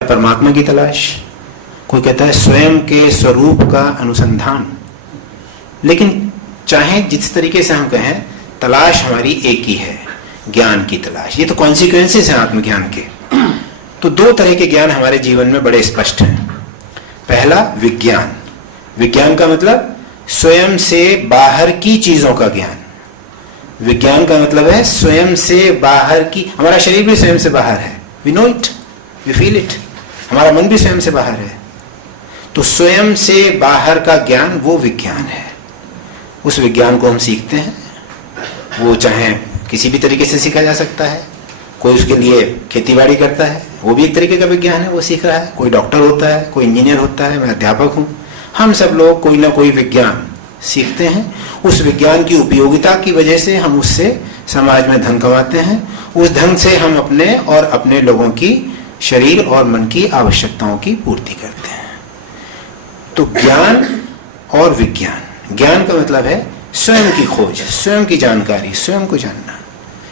परमात्मा की तलाश, कोई कहता है स्वयं के स्वरूप का अनुसंधान। लेकिन चाहे जिस तरीके से हम कहें, तलाश हमारी एक ही है, ज्ञान की तलाश। ये तो कॉन्सिक्वेंसेस हैं आत्मज्ञान के। तो दो तरह के ज्ञान हमारे जीवन में बड़े स्पष्ट हैं। पहला विज्ञान। विज्ञान का मतलब स्वयं से बाहर की चीजों का ज्ञान। विज्ञान का मतलब है स्वयं से बाहर की। हमारा शरीर भी स्वयं से बाहर है, we know it, we feel it. हमारा मन भी स्वयं से बाहर है। तो स्वयं से बाहर का ज्ञान वो विज्ञान है। उस विज्ञान को हम सीखते हैं। वो चाहे किसी भी तरीके से सीखा जा सकता है। कोई उसके लिए खेतीबाड़ी करता है, वो भी एक तरीके का विज्ञान है, वो सीख रहा है। कोई डॉक्टर होता है, कोई इंजीनियर होता है, मैं अध्यापक हूँ। हम सब लोग कोई ना कोई विज्ञान सीखते हैं। उस विज्ञान की उपयोगिता की वजह से हम उससे समाज में धन कमाते हैं। उस धन से हम अपने और अपने लोगों की शरीर और मन की आवश्यकताओं की पूर्ति करते हैं। तो ज्ञान और विज्ञान। ज्ञान का मतलब है स्वयं की खोज, स्वयं की जानकारी, स्वयं को जानना।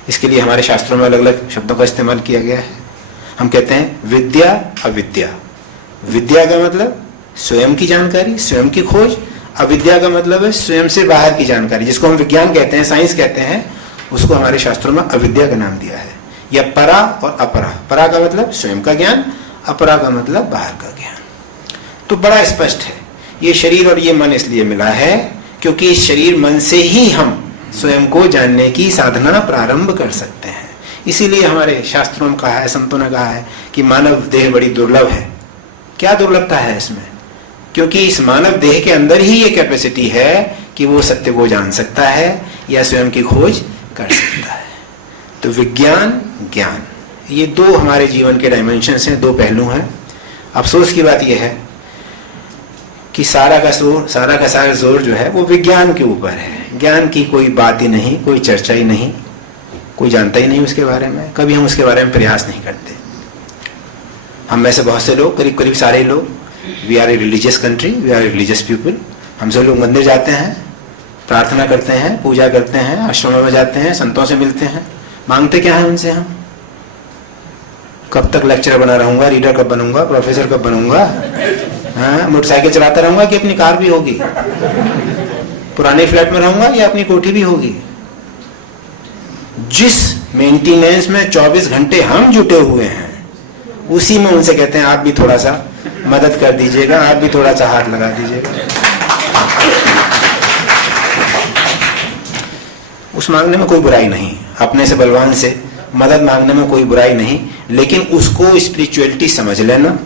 इसके लिए हमारे शास्त्रों में अलग अलग शब्दों का इस्तेमाल किया गया है। हम कहते हैं विद्या, अविद्या। विद्या का मतलब स्वयं की जानकारी, स्वयं की खोज। अविद्या का मतलब है स्वयं से बाहर की जानकारी, जिसको हम विज्ञान कहते हैं, साइंस कहते हैं। उसको हमारे शास्त्रों में अविद्या का नाम दिया है। या परा और अपरा। परा का मतलब स्वयं का ज्ञान, अपरा का मतलब बाहर का ज्ञान। तो बड़ा स्पष्ट है। ये शरीर और ये मन इसलिए मिला है क्योंकि इस शरीर मन से ही हम स्वयं को जानने की साधना प्रारंभ कर सकते हैं। इसीलिए हमारे शास्त्रों में कहा है, संतों ने कहा है कि मानव देह बड़ी दुर्लभ है। क्या दुर्लभता है इसमें? क्योंकि इस मानव देह के अंदर ही ये कैपेसिटी है कि वो सत्य को जान सकता है या स्वयं की खोज कर सकता है। तो विज्ञान, ज्ञान, ये दो हमारे जीवन के डायमेंशंस हैं, दो पहलू हैं। अफसोस की बात यह है कि सारा का सारा जोर जो है वो विज्ञान के ऊपर है। ज्ञान की कोई बात ही नहीं, कोई चर्चा ही नहीं, कोई जानता ही नहीं उसके बारे में। कभी हम उसके बारे में प्रयास नहीं करते। हम में से बहुत से लोग, करीब करीब सारे लोग, we are a religious country, we are a religious people. हम सब लोग मंदिर जाते हैं, प्रार्थना करते हैं, पूजा करते हैं, आश्रमों में जाते हैं, संतों से मिलते हैं। मांगते क्या है उनसे हम? कब तक लेक्चरर बना रहूंगा, रीडर कब बनूंगा, प्रोफेसर कब बनूंगा, हाँ, मोटरसाइकिल चलाता रहूंगा कि अपनी कार भी होगी, पुराने फ्लैट में रहूंगा या अपनी कोठी भी होगी। जिस मेंटेनेंस में 24 घंटे हम जुटे हुए हैं, उसी में उनसे कहते हैं आप भी थोड़ा सा मदद कर दीजिएगा, आप भी थोड़ा सा हाथ लगा दीजिएगा। उस मांगने में कोई बुराई नहीं, अपने से बलवान से मदद मांगने में कोई बुराई नहीं। लेकिन उसको स्पिरिचुअलिटी समझ लेना,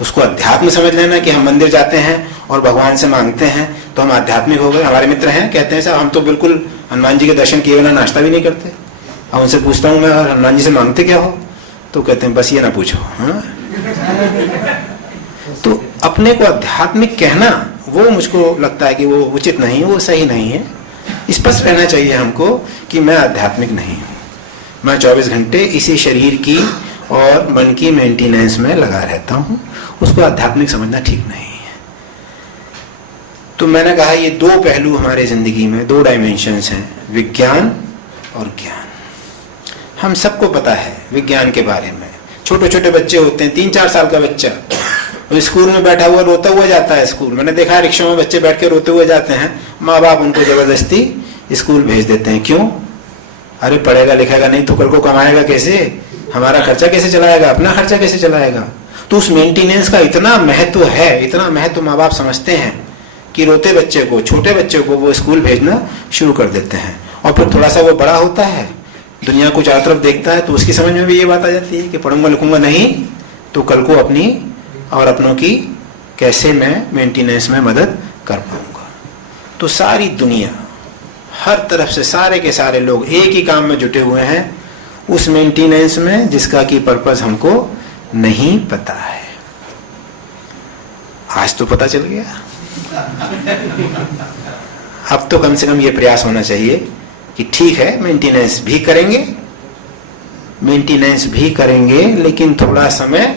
उसको अध्यात्म समझ लेना कि हम मंदिर जाते हैं और भगवान से मांगते हैं तो हम आध्यात्मिक हो गए। हमारे मित्र हैं, कहते हैं साहब हम तो बिल्कुल हनुमान जी के दर्शन किए बिना नाश्ता भी नहीं करते। अब उनसे पूछता हूँ मैं, हनुमान जी से मांगते क्या हो? तो कहते हैं बस ये ना पूछो। हाँ? तो अपने को आध्यात्मिक कहना वो मुझको लगता है कि वो उचित नहीं, वो सही नहीं है। स्पष्ट रहना चाहिए हमको कि मैं आध्यात्मिक नहीं हूँ, मैं 24 घंटे इसी शरीर की और मन की मेंटेनेंस में लगा रहता हूँ। उसको आध्यात्मिक समझना ठीक नहीं है। तो मैंने कहा ये दो पहलू हमारे जिंदगी में, दो डायमेंशंस हैं, विज्ञान और ज्ञान। हम सबको पता है विज्ञान के बारे में। छोटे छोटे बच्चे होते हैं, 3-4 साल का बच्चा, वो स्कूल में बैठा हुआ रोता हुआ जाता है स्कूल। मैंने देखा है रिक्शा में बच्चे बैठ के रोते हुए जाते हैं, माँ बाप उनको जबरदस्ती स्कूल भेज देते हैं। क्यों? अरे पढ़ेगा लिखेगा नहीं तो कल को कमाएगा कैसे, हमारा खर्चा कैसे चलाएगा, अपना खर्चा कैसे चलाएगा। तो उस मेंटेनेंस का इतना महत्व है, इतना महत्व माँ बाप समझते हैं कि रोते बच्चे को, छोटे बच्चे को वो स्कूल भेजना शुरू कर देते हैं। और फिर थोड़ा सा वो बड़ा होता है, दुनिया को चारों तरफ देखता है, तो उसकी समझ में भी ये बात आ जाती है कि पढ़ूंगा लिखूंगा नहीं तो कल को अपनी और अपनों की कैसे मैं मेंटेनेंस में मदद कर पाऊंगा। तो सारी दुनिया, हर तरफ से सारे के सारे लोग एक ही काम में जुटे हुए हैं, उस मेंटेनेंस में जिसका की पर्पस हमको नहीं पता है। आज तो पता चल गया। अब तो कम से कम ये प्रयास होना चाहिए कि ठीक है मेंटेनेंस भी करेंगे, लेकिन थोड़ा समय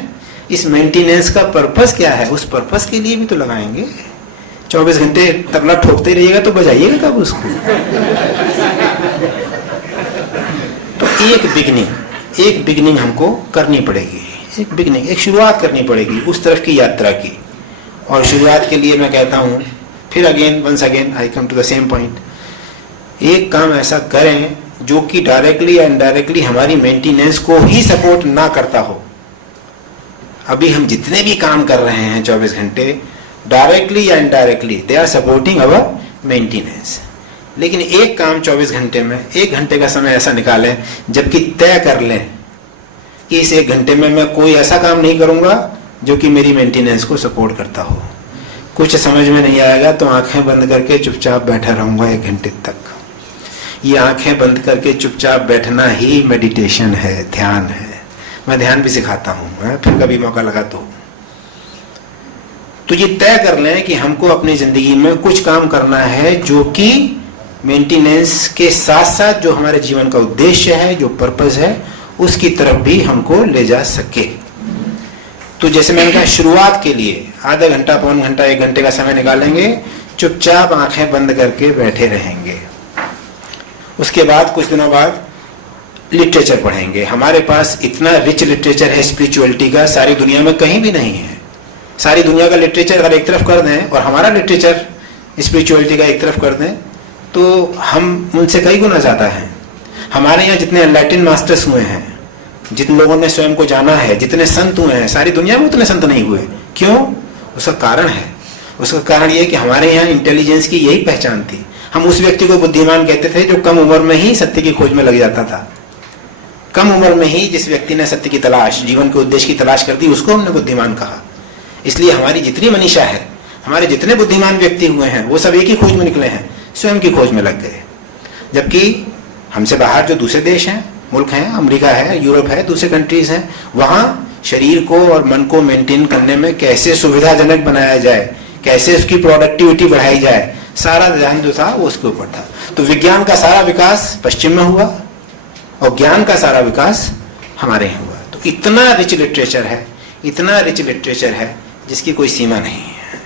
इस मेंटेनेंस का पर्पस क्या है, उस पर्पस के लिए भी तो लगाएंगे। 24 घंटे तबला ठोकते रहिएगा तो बजाइएगा कब उसको? तो एक बिगनिंग हमको करनी पड़ेगी। एक बिगनिंग, एक शुरुआत करनी पड़ेगी उस तरफ की यात्रा की। और शुरुआत के लिए मैं कहता हूँ, फिर again once again I come to the same point, एक काम ऐसा करें जो कि डायरेक्टली या इनडायरेक्टली हमारी मेंटेनेंस को ही सपोर्ट ना करता हो। अभी हम जितने भी काम कर रहे हैं 24 घंटे, डायरेक्टली या indirectly they are supporting our maintenance. लेकिन एक काम 24 घंटे में 1 घंटे का समय ऐसा निकालें जबकि तय कर लें कि इस 1 घंटे में मैं कोई ऐसा काम नहीं करूंगा जो कि मेरी मेंटेनेंस को सपोर्ट करता हो। कुछ समझ में नहीं आएगा तो आंखें बंद करके चुपचाप बैठा रहूंगा 1 घंटे तक। ये आंखें बंद करके चुपचाप बैठना ही मेडिटेशन है, ध्यान है। मैं ध्यान भी सिखाता हूँ, फिर कभी मौका लगा तो ये तय कर लें कि हमको अपनी जिंदगी में कुछ काम करना है जो कि मेंटेनेंस के साथ साथ जो हमारे जीवन का उद्देश्य है, जो पर्पस है, उसकी तरफ भी हमको ले जा सके। तो जैसे मैंने कहा, शुरुआत के लिए आधा घंटा, पौन घंटा, 1 घंटे का समय निकालेंगे, चुपचाप आंखें बंद करके बैठे रहेंगे। उसके बाद कुछ दिनों बाद लिटरेचर पढ़ेंगे। हमारे पास इतना रिच लिटरेचर है स्पिरिचुअलिटी का, सारी दुनिया में कहीं भी नहीं है। सारी दुनिया का लिटरेचर अगर एक तरफ कर दें और हमारा लिटरेचर स्पिरिचुअलिटी का एक तरफ कर दें तो हम उनसे कई गुना ज़्यादा हैं। हमारे यहाँ जितने एनलाइटेंड मास्टर्स हुए हैं, जिन लोगों ने स्वयं को जाना है, जितने संत हुए हैं, सारी दुनिया में उतने संत नहीं हुए। क्यों? उसका कारण है। उसका कारण ये कि हमारे यहाँ इंटेलिजेंस की यही पहचान थी। हम उस व्यक्ति को बुद्धिमान कहते थे जो कम उम्र में ही सत्य की खोज में लग जाता था। कम उम्र में ही जिस व्यक्ति ने सत्य की तलाश, जीवन के उद्देश्य की तलाश कर दी, उसको हमने बुद्धिमान कहा। इसलिए हमारी जितनी मनीषा है, हमारे जितने बुद्धिमान व्यक्ति हुए हैं, वो सब एक ही खोज में निकले हैं, स्वयं की खोज में लग गए। जबकि हमसे बाहर जो दूसरे देश हैं, मुल्क हैं, अमेरिका है, यूरोप है, दूसरे कंट्रीज हैं, वहाँ शरीर को और मन को मेंटेन करने में कैसे सुविधाजनक बनाया जाए, कैसे उसकी प्रोडक्टिविटी बढ़ाई जाए, सारा ध्यान जो था वो उसके ऊपर था। तो विज्ञान का सारा विकास पश्चिम में हुआ और ज्ञान का सारा विकास हमारे यहाँ हुआ। तो इतना रिच लिटरेचर है, इतना रिच लिटरेचर है जिसकी कोई सीमा नहीं है।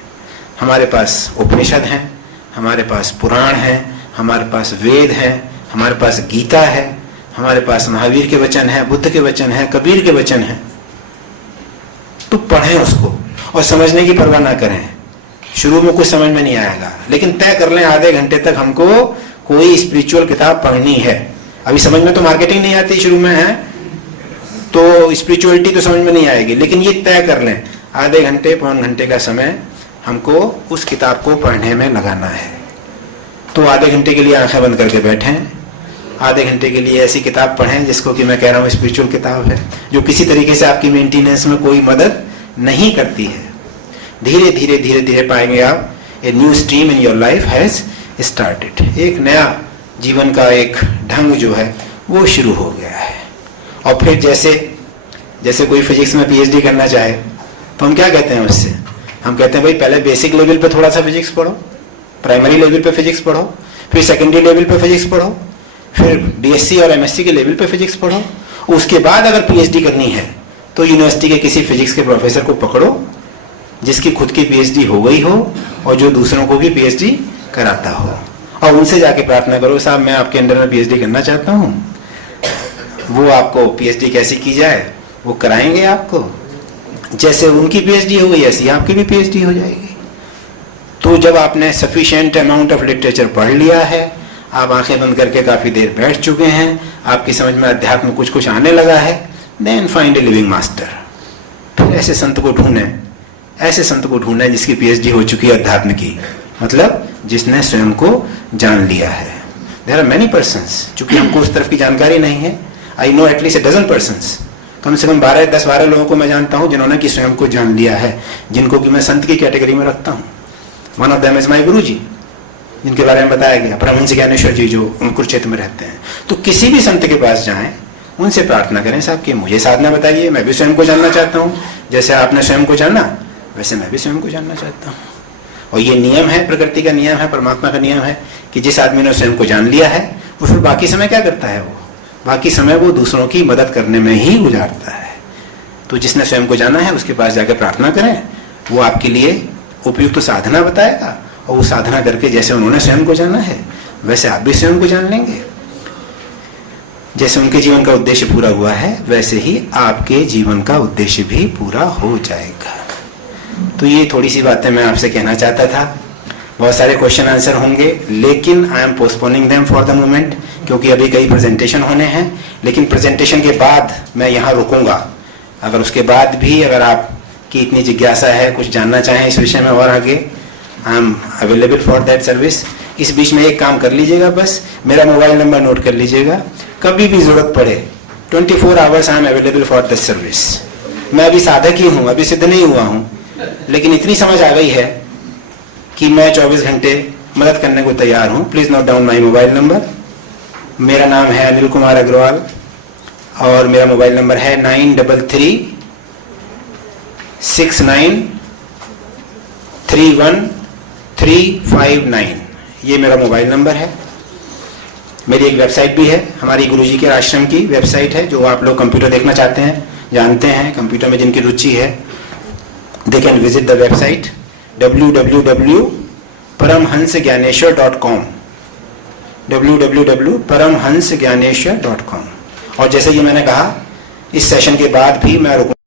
हमारे पास उपनिषद हैं, हमारे पास पुराण हैं, हमारे पास वेद हैं, हमारे पास गीता है, हमारे पास महावीर के वचन हैं, बुद्ध के वचन हैं, कबीर के वचन हैं। तो पढ़ें उसको और समझने की परवाह ना करें। शुरू में कुछ समझ में नहीं आएगा, लेकिन तय कर लें आधे घंटे तक हमको कोई स्पिरिचुअल किताब पढ़नी है। अभी समझ में तो मार्केटिंग नहीं आती, शुरू में है तो स्पिरिचुअलिटी तो समझ में नहीं आएगी, लेकिन ये तय कर लें आधे घंटे, पौन घंटे का समय हमको उस किताब को पढ़ने में लगाना है। तो आधे घंटे के लिए आंखें बंद करके बैठें, आधे घंटे के लिए ऐसी किताब पढ़ें जिसको कि मैं कह रहा हूँ स्पिरिचुअल किताब है, जो किसी तरीके से आपकी मेंटेनेंस में कोई मदद नहीं करती है। धीरे धीरे धीरे धीरे पाएंगे आप a new stream in your life has started. एक नया जीवन का एक ढंग जो है वो शुरू हो गया है। और फिर जैसे कोई फिजिक्स में पीएचडी करना चाहे तो हम क्या कहते हैं उससे? हम कहते हैं भाई पहले बेसिक लेवल पे थोड़ा सा फिजिक्स पढ़ो, प्राइमरी लेवल पे फिजिक्स पढ़ो, फिर सेकेंडरी लेवल पे फिजिक्स पढ़ो, फिर बीएससी और एमएससी के लेवल पे फिजिक्स पढ़ो। उसके बाद अगर पीएचडी करनी है तो यूनिवर्सिटी के किसी फिजिक्स के प्रोफेसर को पकड़ो जिसकी खुद की पीएचडी हो गई हो और जो दूसरों को भी पीएचडी कराता हो, और उनसे जाके प्रार्थना करो, साहब मैं आपके अंडर में पीएचडी करना चाहता हूँ। वो आपको पीएचडी कैसी की जाए वो कराएंगे आपको। जैसे उनकी पीएचडी हो गई ऐसी आपकी भी पीएचडी हो जाएगी। तो जब आपने सफिशिएंट अमाउंट ऑफ लिटरेचर पढ़ लिया है, आप आंखें बंद करके काफी देर बैठ चुके हैं, आपकी समझ में अध्यात्म कुछ कुछ आने लगा है, then find a living master. फिर ऐसे संत को ढूंढें जिसकी पीएचडी हो चुकी है अध्यात्म की, मतलब जिसने स्वयं को जान लिया है। देयर आर मेनी पर्सन्स, चूंकि हमको उस तरफ की जानकारी नहीं है। आई नो एटलीस्ट 12 पर्सन्स, कम से कम 10-12 लोगों को मैं जानता हूं जिन्होंने कि स्वयं को जान लिया है, जिनको कि मैं संत की कैटेगरी में रखता हूं। One of them is my गुरु जी, जिनके बारे में बताया गया, परमहंस ज्ञानेश्वर जी जो कुरुक्षेत्र में रहते हैं। तो किसी भी संत के पास जाएं, उनसे प्रार्थना करें, साहब कि मुझे साधना बताइए, मैं भी स्वयं को जानना चाहता हूँ। जैसे आपने स्वयं को जाना वैसे मैं भी स्वयं को जानना चाहता हूँ। और ये नियम है, प्रकृति का नियम है, परमात्मा का नियम है कि जिस आदमी ने स्वयं को जान लिया है वो फिर बाकी समय क्या करता है? वो बाकी समय वो दूसरों की मदद करने में ही गुजारता है। तो जिसने स्वयं को जाना है उसके पास जाकर प्रार्थना करें, वो आपके लिए उपयुक्त साधना बताएगा, और वो साधना करके जैसे उन्होंने स्वयं को जाना है वैसे आप भी स्वयं को जान लेंगे। जैसे उनके जीवन का उद्देश्य पूरा हुआ है वैसे ही आपके जीवन का उद्देश्य भी पूरा हो जाएगा। तो ये थोड़ी सी बातें मैं आपसे कहना चाहता था। बहुत सारे क्वेश्चन आंसर होंगे, लेकिन I am postponing them for the moment, क्योंकि अभी कई प्रेजेंटेशन होने हैं। लेकिन प्रेजेंटेशन के बाद मैं यहाँ रुकूंगा। अगर उसके बाद भी अगर आपकी इतनी जिज्ञासा है, कुछ जानना चाहें इस विषय में और आगे, I am available for that service. इस बीच में एक काम कर लीजिएगा, बस मेरा मोबाइल नंबर नोट कर लीजिएगा। कभी भी जरूरत पड़े 24 hours I am available for this service. मैं अभी साधक ही हूँ, अभी सिद्ध नहीं हुआ हूँ, लेकिन इतनी समझ आ गई है कि मैं 24 घंटे मदद करने को तैयार हूँ। Please note down my mobile number. मेरा नाम है अनिल कुमार अग्रवाल और मेरा मोबाइल नंबर है 9336931359। ये मेरा मोबाइल नंबर है। मेरी एक वेबसाइट भी है, हमारी गुरुजी के आश्रम की वेबसाइट है। जो आप लोग कंप्यूटर देखना चाहते हैं, जानते हैं, कंप्यूटर में जिनकी रुचि है, they can visit the website www.paramhansgyaneshwar.com www.paramhansgyaneshwar.com। और जैसे ये मैंने कहा, इस सेशन के बाद भी मैं